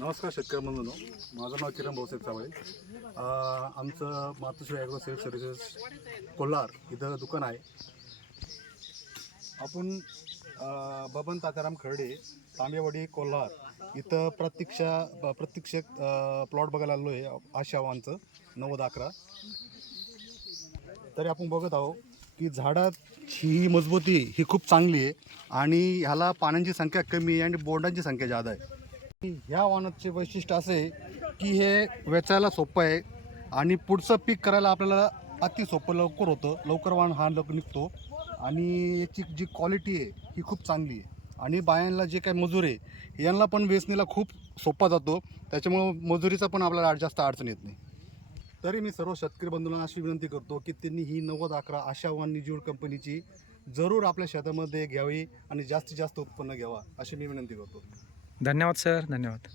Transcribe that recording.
नमस्कार शेतकरी बंधूंनो, माझं नाव किरण भाऊसाहेब सावळे. आमचं मातोश्री ॲग्रो सेल्फ सर्व्हिसेस कोल्हार इथं दुकान आहे. आपण बबन तात्याराम खर्डे, तांबेवाडी कोल्हार इथं प्रत्यक्ष प्लॉट बघायला आलो आहे. आशावांचं 90-11. तरी आपण बघत आहोत की झाडाची ही मजबूती ही खूप चांगली आहे आणि ह्याला पानांची संख्या कमी आहे आणि बोंडांची संख्या जादा आहे. ह्या वाणाचे वैशिष्ट्य असे आहे की हे वेचायला सोपं आहे आणि पुढचं पीक करायला आपल्याला अति सोपं लवकर होतं. लवकर वाण हा निघतो आणि याची जी क्वालिटी आहे ही खूप चांगली आहे. आणि बायांना जे काही मजूर आहे यांना पण वेचणीला खूप सोपा जातो. त्याच्यामुळं मजुरीचा पण आपल्याला जास्त अडचण येत नाही. तरी मी सर्व शेतकरी बंधूंना अशी विनंती करतो की त्यांनी ही 90-11 आशावान निजीवड कंपनीची जरूर आपल्या शेतामध्ये घ्यावी आणि जास्तीत जास्त उत्पन्न घ्यावा अशी मी विनंती करतो. धन्यवाद सर, धन्यवाद.